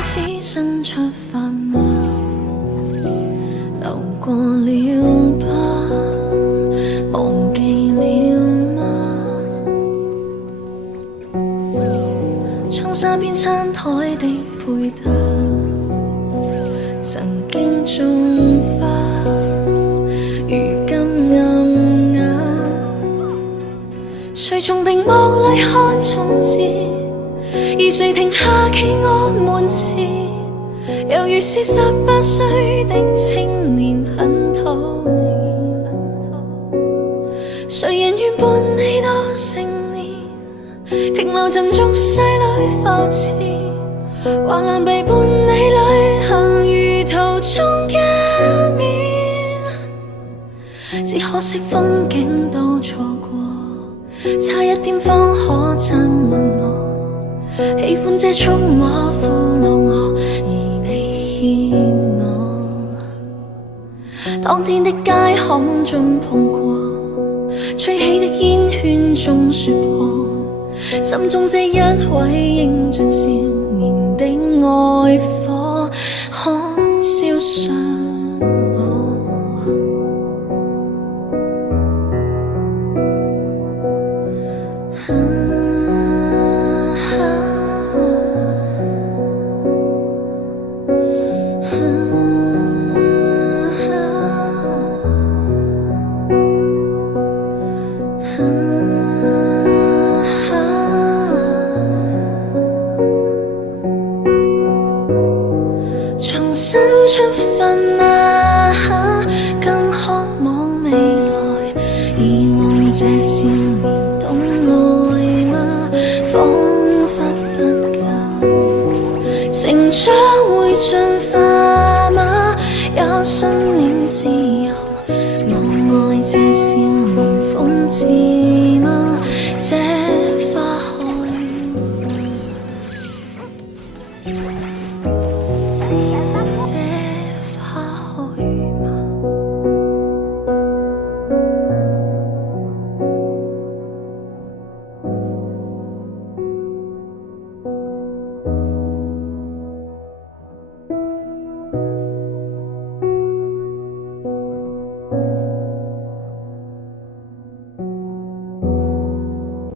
開始新出發嗎？流過了吧，忘記了嗎？窗紗邊餐台的配搭，曾經種花，如今暗啞。誰從屏幕裏看從前？而誰停下企我門前？猶如是18歲的青年，很討厭。誰人願伴你到成年？停留陣俗世裏浮潛，橫欄被伴你旅行，如途中一面。只可惜風景都錯過，差一點方可親吻我。喜歡這觸摸俘虜我，而你欠我。當天的街巷中碰過，吹起的煙圈中說破，心中這一位英俊少年的愛火，可燒傷我。重新出發嗎？更渴望未來，以往這少年懂愛嗎？彷彿不夠，成長會進化嗎？也信念自由，我愛這少年。